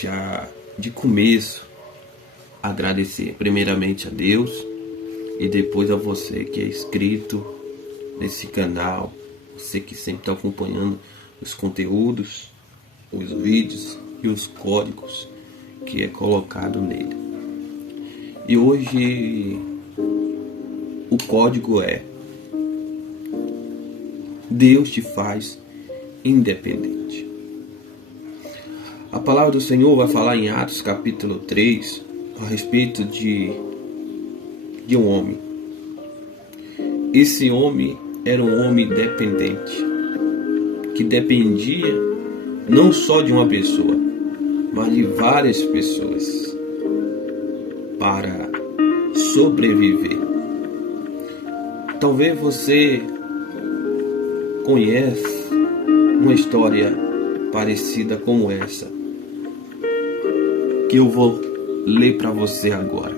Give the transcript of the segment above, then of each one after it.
já de começo agradecer primeiramente a Deus e depois a você que é inscrito nesse canal, você que sempre está acompanhando os conteúdos, os vídeos e os códigos que é colocado nele. E hoje o código é: Deus te faz independente. A palavra do Senhor vai falar em Atos capítulo 3 a respeito de um homem. Esse homem era um homem dependente, que dependia não só de uma pessoa, mas de várias pessoas para sobreviver. Talvez você conheça uma história parecida como essa, que eu vou ler para você agora.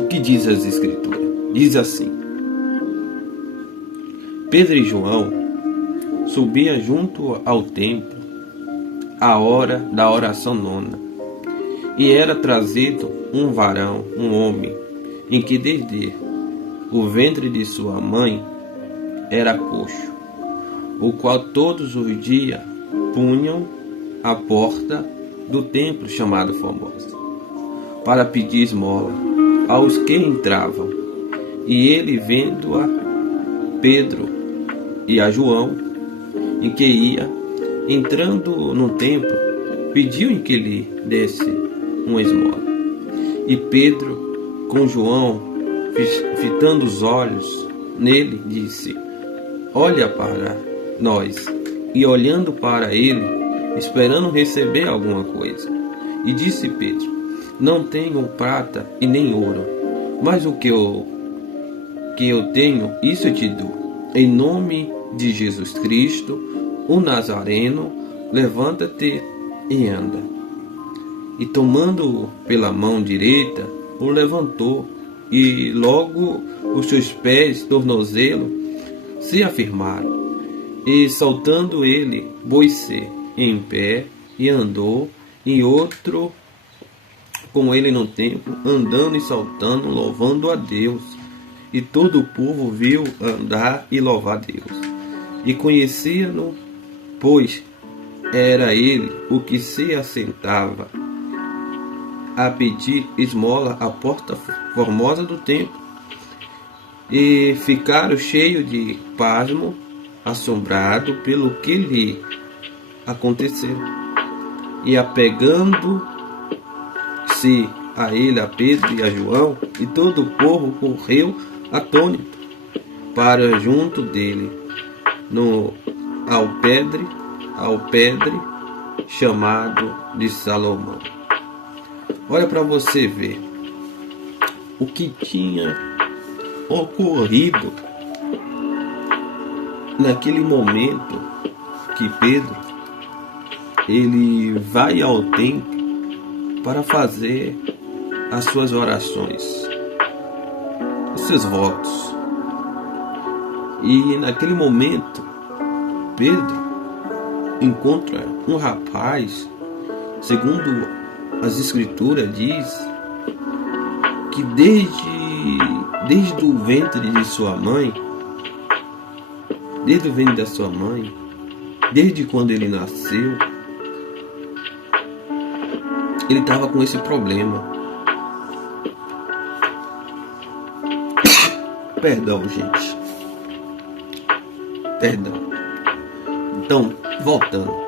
O que diz as Escrituras? Diz assim: Pedro e João subiam junto ao templo à hora da oração nona, e era trazido um varão, um homem, em que desde o ventre de sua mãe era coxo, o qual todos os dias punham à porta do templo chamado Formosa, para pedir esmola aos que entravam. E ele, vendo a Pedro e a João, em que ia entrando no templo, pediu em que lhe desse uma esmola. E Pedro, com João, fitando os olhos nele, disse: Olha para nós. E olhando para ele, esperando receber alguma coisa. E disse Pedro: Não tenho prata e nem ouro, mas o que eu tenho, isso eu te dou. Em nome de Jesus Cristo, o Nazareno, levanta-te e anda. E tomando-o pela mão direita, o levantou, e logo os seus pés, tornozelo, se afirmaram. E saltando ele, pôs-se em pé e andou, e outro com ele no templo, andando e saltando, louvando a Deus. E todo o povo viu andar e louvar a Deus. E conhecia-no, pois era ele o que se assentava a pedir esmola à porta formosa do templo. E ficaram cheios de pasmo, assombrado pelo que lhe aconteceu. E apegando-se a ele, a Pedro e a João, e todo o povo correu atônito para junto dele, ao pedre chamado de Salomão. Olha para você ver o que tinha ocorrido naquele momento que Pedro ele vai ao templo para fazer as suas orações, os seus votos. E naquele momento Pedro encontra um rapaz, segundo as Escrituras diz, que desde o ventre de sua mãe, desde o ventre da sua mãe, desde quando ele nasceu, ele estava com esse problema. Perdão, gente. Perdão. Então, voltando.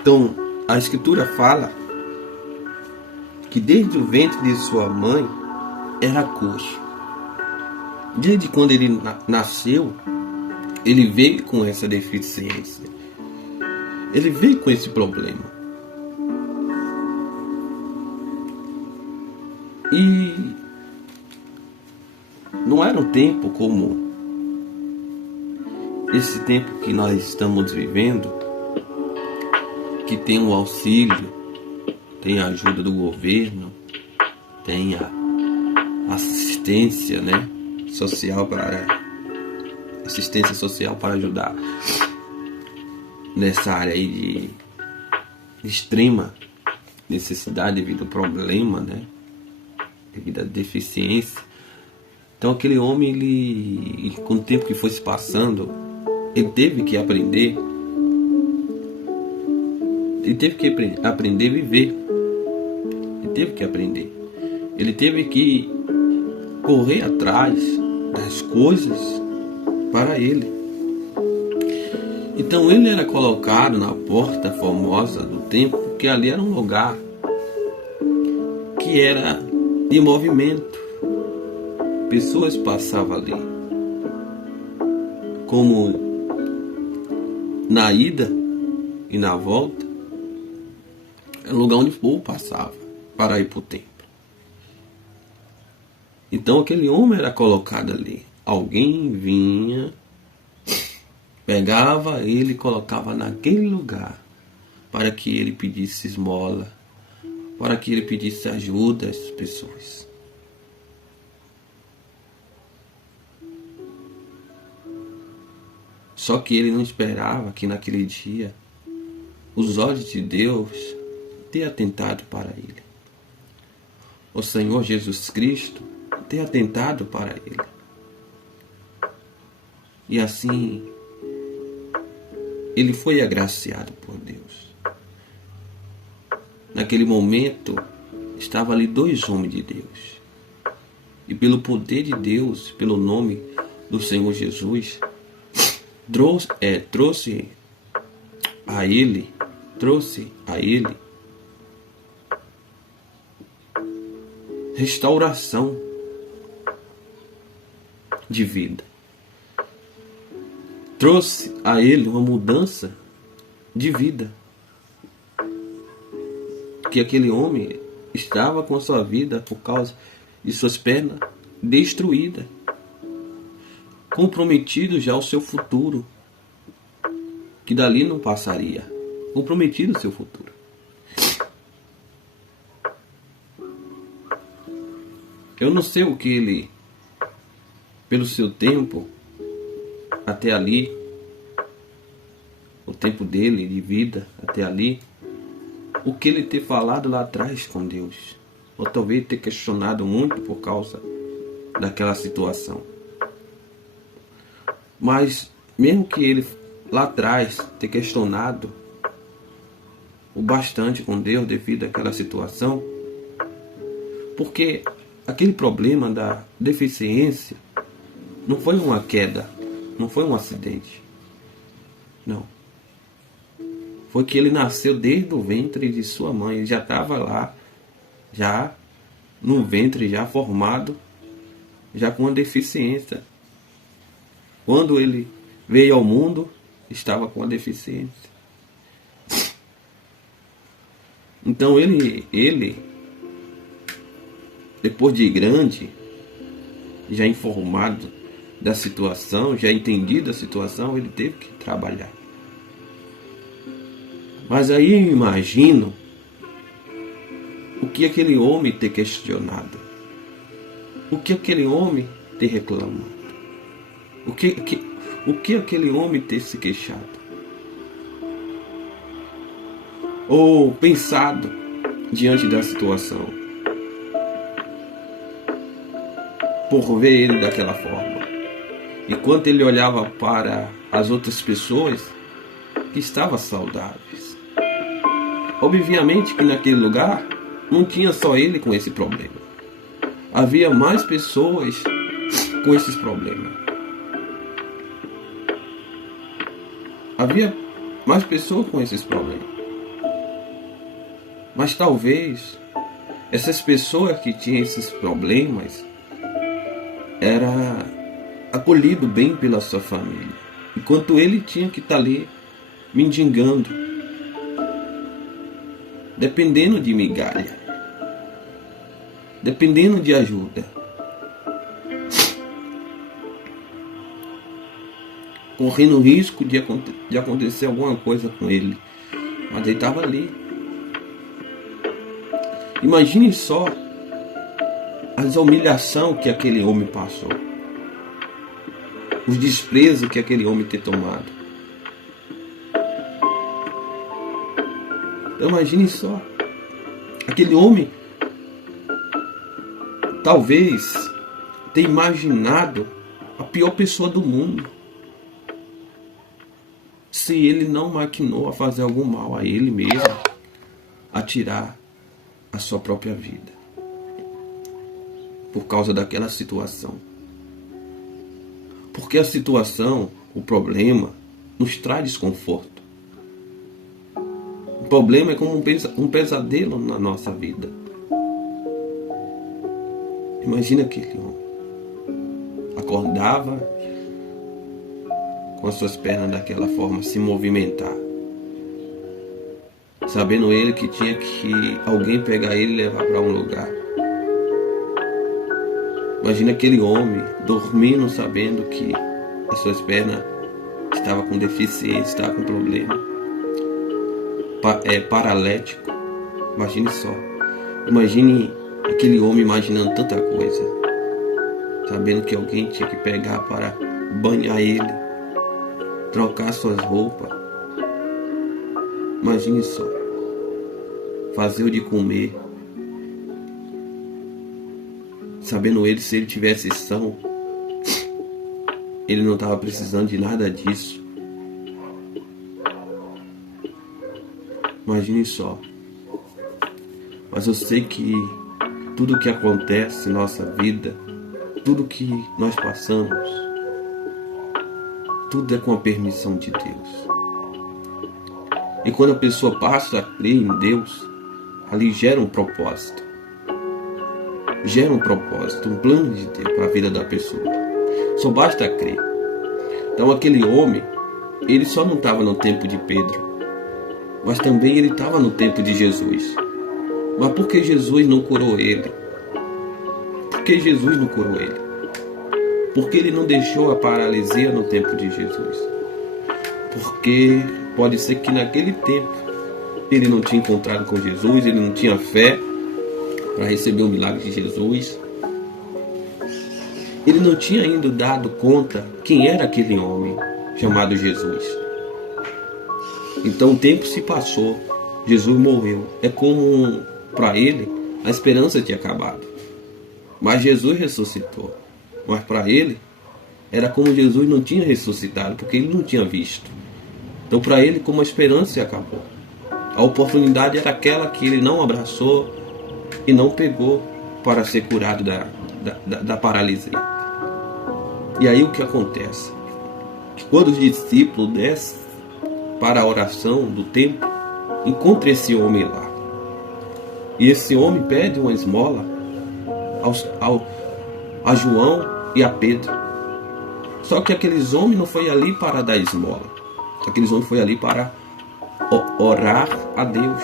Então, a Escritura fala que desde o ventre de sua mãe era coxo. Desde quando ele nasceu, ele veio com essa deficiência. Ele veio com esse problema. E não era um tempo como esse tempo que nós estamos vivendo, que tem o auxílio, tem a ajuda do governo, tem a assistência, né, social assistência social para ajudar nessa área aí de extrema necessidade devido ao problema, né? Devido à deficiência. Então aquele homem, ele, com o tempo que foi se passando, ele teve que aprender. Ele teve que aprender a viver. Ele teve que aprender. Ele teve que correr atrás das coisas para ele. Então ele era colocado na porta formosa do templo, porque ali era um lugar que era de movimento. Pessoas passavam ali, como na ida e na volta, era um lugar onde o povo passava para ir para o templo. Então aquele homem era colocado ali. Alguém vinha, pegava ele e colocava naquele lugar para que ele pedisse esmola, para que ele pedisse ajuda às pessoas. Só que ele não esperava que naquele dia os olhos de Deus tenham atentado para ele. O Senhor Jesus Cristo tenha atentado para ele. E assim, ele foi agraciado por Deus. Naquele momento, estavam ali dois homens de Deus. E pelo poder de Deus, pelo nome do Senhor Jesus, trouxe a ele restauração de vida. Trouxe a ele uma mudança de vida. Que aquele homem estava com a sua vida por causa de suas pernas destruídas, comprometido já o seu futuro, que dali não passaria, comprometido o seu futuro. Eu não sei o que ele, pelo seu tempo, até ali, o tempo dele de vida até ali, o que ele ter falado lá atrás com Deus, ou talvez ter questionado muito por causa daquela situação. Mas mesmo que ele lá atrás ter questionado o bastante com Deus devido àquela situação, porque aquele problema da deficiência não foi uma queda, não foi um acidente, não. Foi que ele nasceu desde o ventre de sua mãe. Ele já estava lá, já no ventre, já formado, já com uma deficiência. Quando ele veio ao mundo, estava com a deficiência. Então ele, depois de grande, já informado da situação, já entendido a situação, ele teve que trabalhar. Mas aí eu imagino o que aquele homem ter questionado, o que aquele homem ter reclamado, o que aquele homem ter se queixado, ou pensado diante da situação, por ver ele daquela forma. Enquanto ele olhava para as outras pessoas que estavam saudáveis. Obviamente que naquele lugar não tinha só ele com esse problema. Havia mais pessoas com esses problemas. Havia mais pessoas com esses problemas. Mas talvez essas pessoas que tinham esses problemas era acolhido bem pela sua família, enquanto ele tinha que estar ali mendigando, dependendo de migalha, dependendo de ajuda, correndo o risco de acontecer alguma coisa com ele, mas ele estava ali. Imagine só as humilhações que aquele homem passou. os desprezos que aquele homem tem tomado. Então imagine só, aquele homem talvez tenha imaginado a pior pessoa do mundo, se ele não maquinou a fazer algum mal a ele mesmo, a tirar a sua própria vida, por causa daquela situação. Porque a situação, o problema, nos traz desconforto. O problema é como um pesadelo na nossa vida. Imagina aquele homem. Acordava com as suas pernas daquela forma, se movimentar. Sabendo ele que tinha que alguém pegar ele e levar para um lugar. Imagina aquele homem dormindo sabendo que as suas pernas estavam com deficiência, estavam com problema. Paralético. Imagine só. Imagine aquele homem imaginando tanta coisa. Sabendo que alguém tinha que pegar para banhar ele, trocar suas roupas. Imagine só. Fazer o de comer. Sabendo ele, se ele tivesse são, ele não estava precisando de nada disso. Imagine só. Mas eu sei que tudo que acontece em nossa vida, tudo que nós passamos, tudo é com a permissão de Deus. E quando a pessoa passa a crer em Deus, ali gera um propósito. Gera um propósito, um plano de Deus para a vida da pessoa. Só basta crer. Então aquele homem, ele só não estava no tempo de Pedro, mas também ele estava no tempo de Jesus. Mas por que Jesus não curou ele? Por que Jesus não curou ele? Porque ele não deixou a paralisia no tempo de Jesus? Porque pode ser que naquele tempo ele não tinha encontrado com Jesus, ele não tinha fé para receber o milagre de Jesus. Ele não tinha ainda dado conta quem era aquele homem chamado Jesus. Então o tempo se passou, Jesus morreu. É como para ele a esperança tinha acabado. Mas Jesus ressuscitou. Mas para ele era como Jesus não tinha ressuscitado, porque ele não tinha visto. Então para ele como a esperança acabou. A oportunidade era aquela que ele não abraçou e não pegou para ser curado da paralisia. E aí o que acontece? Quando os discípulos descem para a oração do templo, encontra esse homem lá. E esse homem pede uma esmola a João e a Pedro. Só que aqueles homens não foi ali para dar esmola. Aqueles homens foi ali para orar a Deus.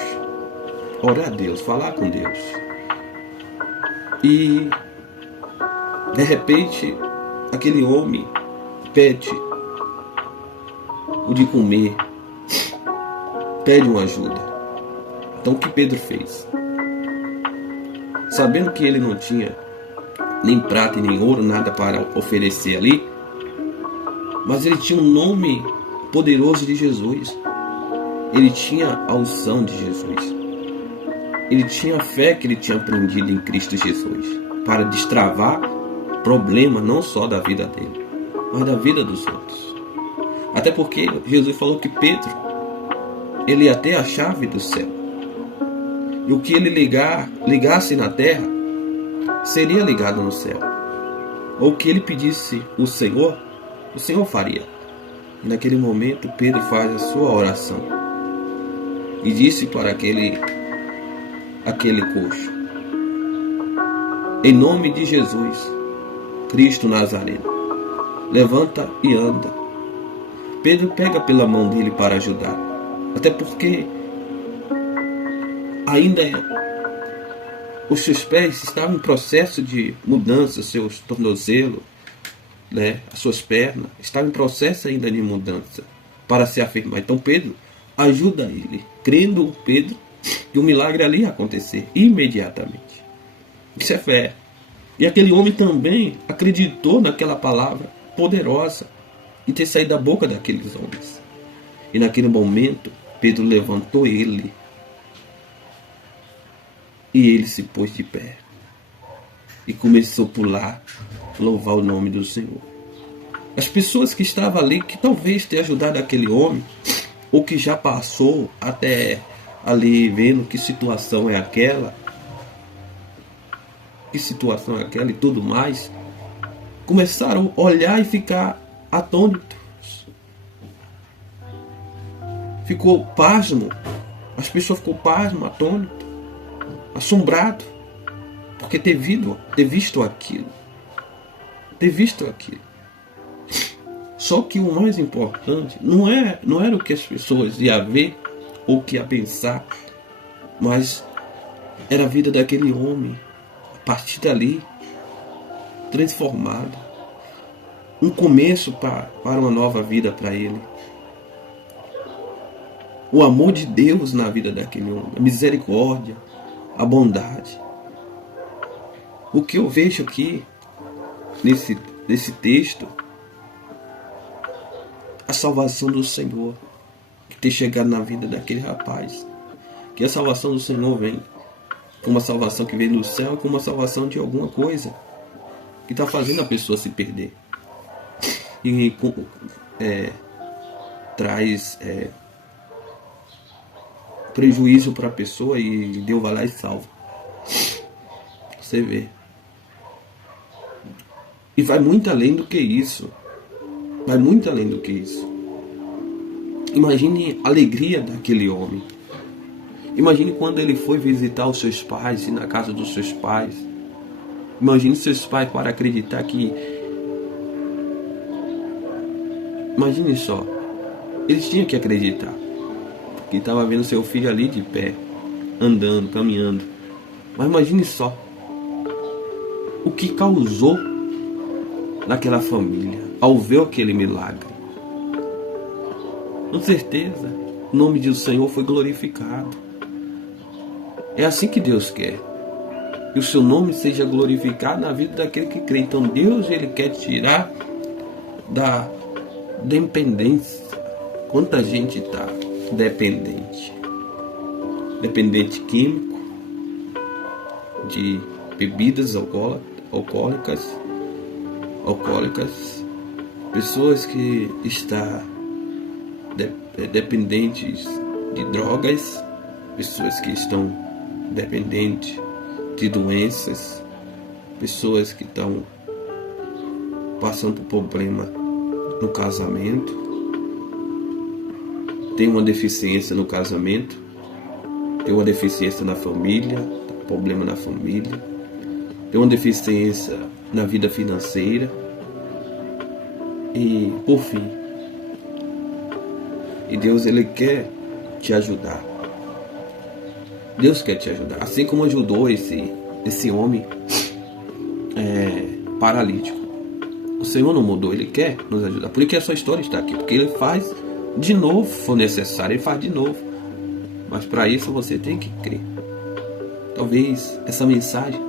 Orar a Deus, falar com Deus. E de repente aquele homem pede o de comer, pede uma ajuda. Então o que Pedro fez? Sabendo que ele não tinha nem prata e nem ouro, nada para oferecer ali, mas ele tinha um nome poderoso de Jesus. Ele tinha a unção de Jesus. Ele tinha a fé que ele tinha aprendido em Cristo Jesus para destravar problema não só da vida dele, mas da vida dos outros. Até porque Jesus falou que Pedro, ele ia ter a chave do céu. E o que ele ligasse na terra, seria ligado no céu. Ou o que ele pedisse o Senhor faria. E naquele momento Pedro faz a sua oração. E disse para aquele coxo: em nome de Jesus, Cristo Nazareno, levanta e anda. Pedro pega pela mão dele para ajudar. Até porque ainda os seus pés estavam em processo de mudança, seus tornozelos, as suas pernas estavam em processo ainda de mudança para se afirmar. Então Pedro ajuda ele, crendo Pedro que o milagre ali ia acontecer imediatamente. Isso é fé. E aquele homem também acreditou naquela palavra poderosa e ter saído da boca daqueles homens. E naquele momento, Pedro levantou ele e ele se pôs de pé e começou a pular, louvar o nome do Senhor. As pessoas que estavam ali, que talvez tenham ajudado aquele homem, ou que já passou até ali vendo que situação é aquela, e tudo mais, começaram a olhar e ficar atônitos. Ficou pasmo. As pessoas ficou pasmo, atônito, assombrado, porque ter visto aquilo. Só que o mais importante não era o que as pessoas iam ver ou que iam pensar, mas era a vida daquele homem, a partir dali, transformado. Um começo para uma nova vida para ele. O amor de Deus na vida daquele homem, a misericórdia, a bondade. O que eu vejo aqui, nesse texto, a salvação do Senhor, que tem chegado na vida daquele rapaz. Que a salvação do Senhor vem com uma salvação que vem do céu e com uma salvação de alguma coisa que está fazendo a pessoa se perder. E traz prejuízo para a pessoa e Deus vai lá e salva. Você vê. E vai muito além do que isso. Imagine a alegria daquele homem. Imagine quando ele foi visitar os seus pais e na casa dos seus pais. Imagine seus pais para acreditar que... Imagine só. Eles tinham que acreditar. Que estava vendo seu filho ali de pé, andando, caminhando. Mas imagine só o que causou naquela família ao ver aquele milagre. Com certeza, o nome do Senhor foi glorificado. É assim que Deus quer. Que o seu nome seja glorificado na vida daquele que crê. Então Deus, ele quer tirar da dependência. Quanta gente está dependente químico, de bebidas alcoólicas, pessoas que estão dependentes de drogas, pessoas que estão dependentes de doenças, pessoas que estão passando por problema no casamento, tem uma deficiência no casamento, tem uma deficiência na família, problema na família, tem uma deficiência na vida financeira e, por fim, e Deus, ele quer te ajudar. Deus quer te ajudar, assim como ajudou esse homem paralítico. O Senhor não mudou, ele quer nos ajudar. Por isso que a sua história está aqui, porque ele faz de novo, se for necessário, ele faz de novo. Mas para isso você tem que crer. Talvez essa mensagem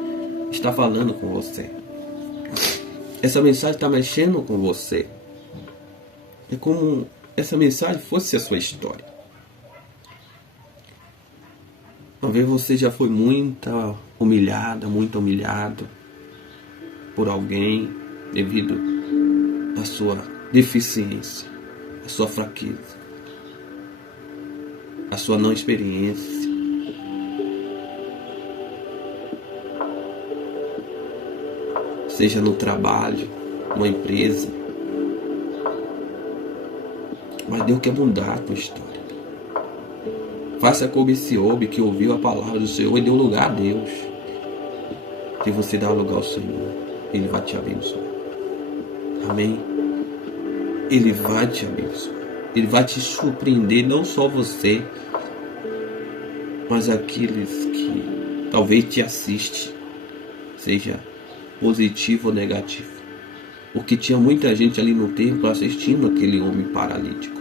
está falando com você. Essa mensagem está mexendo com você. É como essa mensagem fosse a sua história. Talvez você já foi muito humilhado por alguém devido à sua deficiência, à sua fraqueza, à sua não experiência. Seja no trabalho, numa empresa. Mas Deus quer mudar a tua história. Faça como esse homem que ouviu a palavra do Senhor e deu lugar a Deus. Se você dá lugar ao Senhor, Ele vai te abençoar. Amém? Ele vai te abençoar. Ele vai te surpreender, não só você, mas aqueles que talvez te assistem, seja positivo ou negativo. Porque tinha muita gente ali no templo assistindo aquele homem paralítico.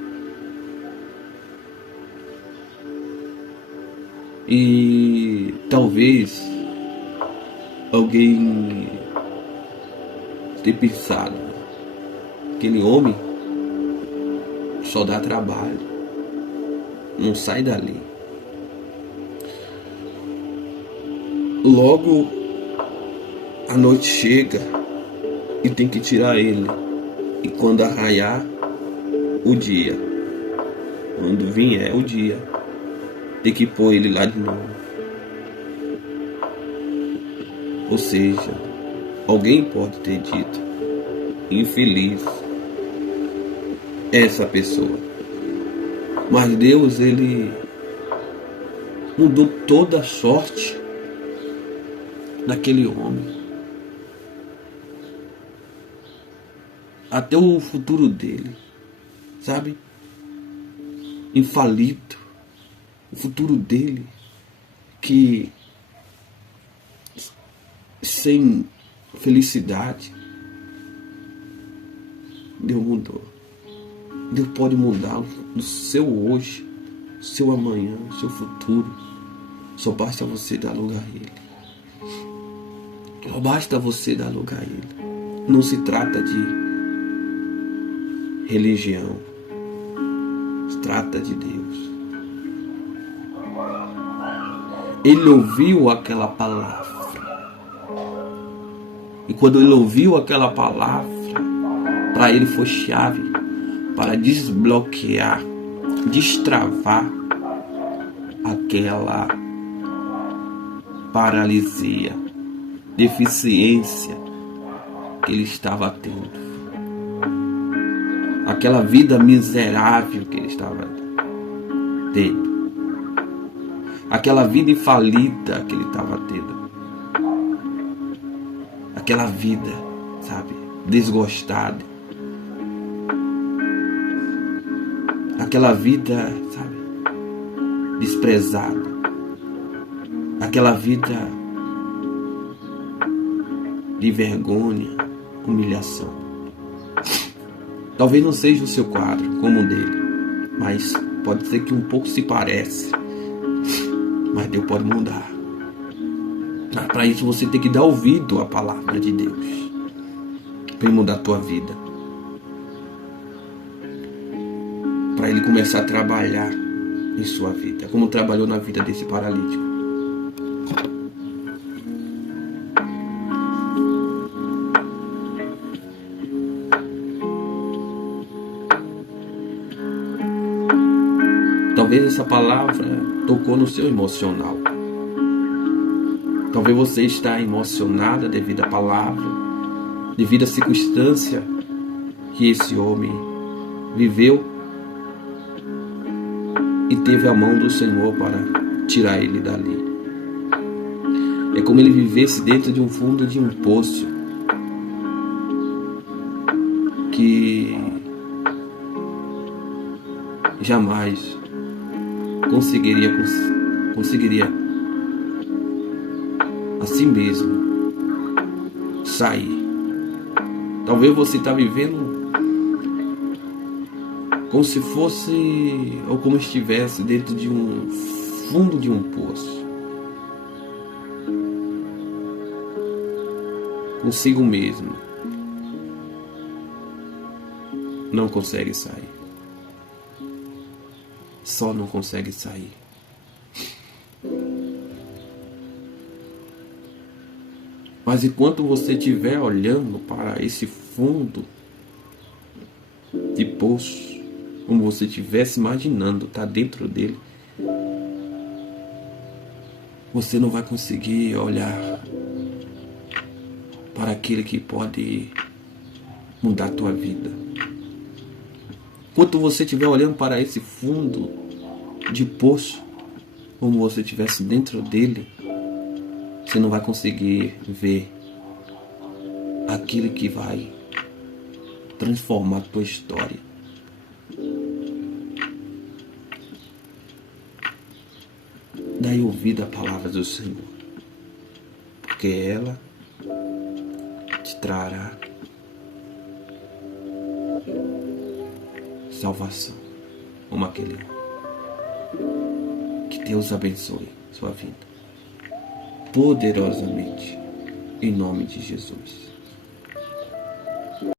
E talvez alguém tenha pensado, Aquele homem só dá trabalho, não sai dali. Logo a noite chega e tem que tirar ele. E quando arraiar o dia, quando vier o dia, tem que pôr ele lá de novo. Ou seja, alguém pode ter dito: infeliz essa pessoa. Mas Deus, ele mudou toda a sorte daquele homem. Até o futuro dele, sabe? Infalido. O futuro dele, que sem felicidade, Deus mudou. Deus pode mudar o seu hoje, o seu amanhã, o seu futuro. Só basta você dar lugar a Ele. Só basta você dar lugar a Ele. Não se trata de religião. Se trata de Deus. Ele ouviu aquela palavra. E quando ele ouviu aquela palavra, para ele foi chave para desbloquear, destravar aquela paralisia, deficiência que ele estava tendo. Aquela vida miserável que ele estava tendo. Aquela vida infalida que ele estava tendo. Aquela vida, sabe, desgostada. Aquela vida, sabe, desprezada. Aquela vida de vergonha, humilhação. Talvez não seja o seu quadro como o dele, mas pode ser que um pouco se pareça. Mas Deus pode mudar. Para isso você tem que dar ouvido à palavra de Deus, para Ele mudar a tua vida, para Ele começar a trabalhar em sua vida, como trabalhou na vida desse paralítico. Talvez essa palavra tocou no seu emocional. Talvez você está emocionada devido à palavra, devido à circunstância que esse homem viveu e teve a mão do Senhor para tirar ele dali. É como ele vivesse dentro de um fundo de um poço que jamais conseguiria a si mesmo sair. Talvez você está vivendo como se fosse ou como estivesse dentro de um fundo de um poço, consigo mesmo, não consegue sair. Só não consegue sair. Mas enquanto você estiver olhando para esse fundo de poço, como você estivesse imaginando estar dentro dele, você não vai conseguir olhar para aquele que pode mudar a tua vida. Enquanto você estiver olhando para esse fundo de poço, como você estivesse dentro dele, você não vai conseguir ver aquilo que vai transformar a tua história. Daí ouvido a palavra do Senhor, porque ela te trará salvação, como aquele homem. Que Deus abençoe sua vida poderosamente, em nome de Jesus.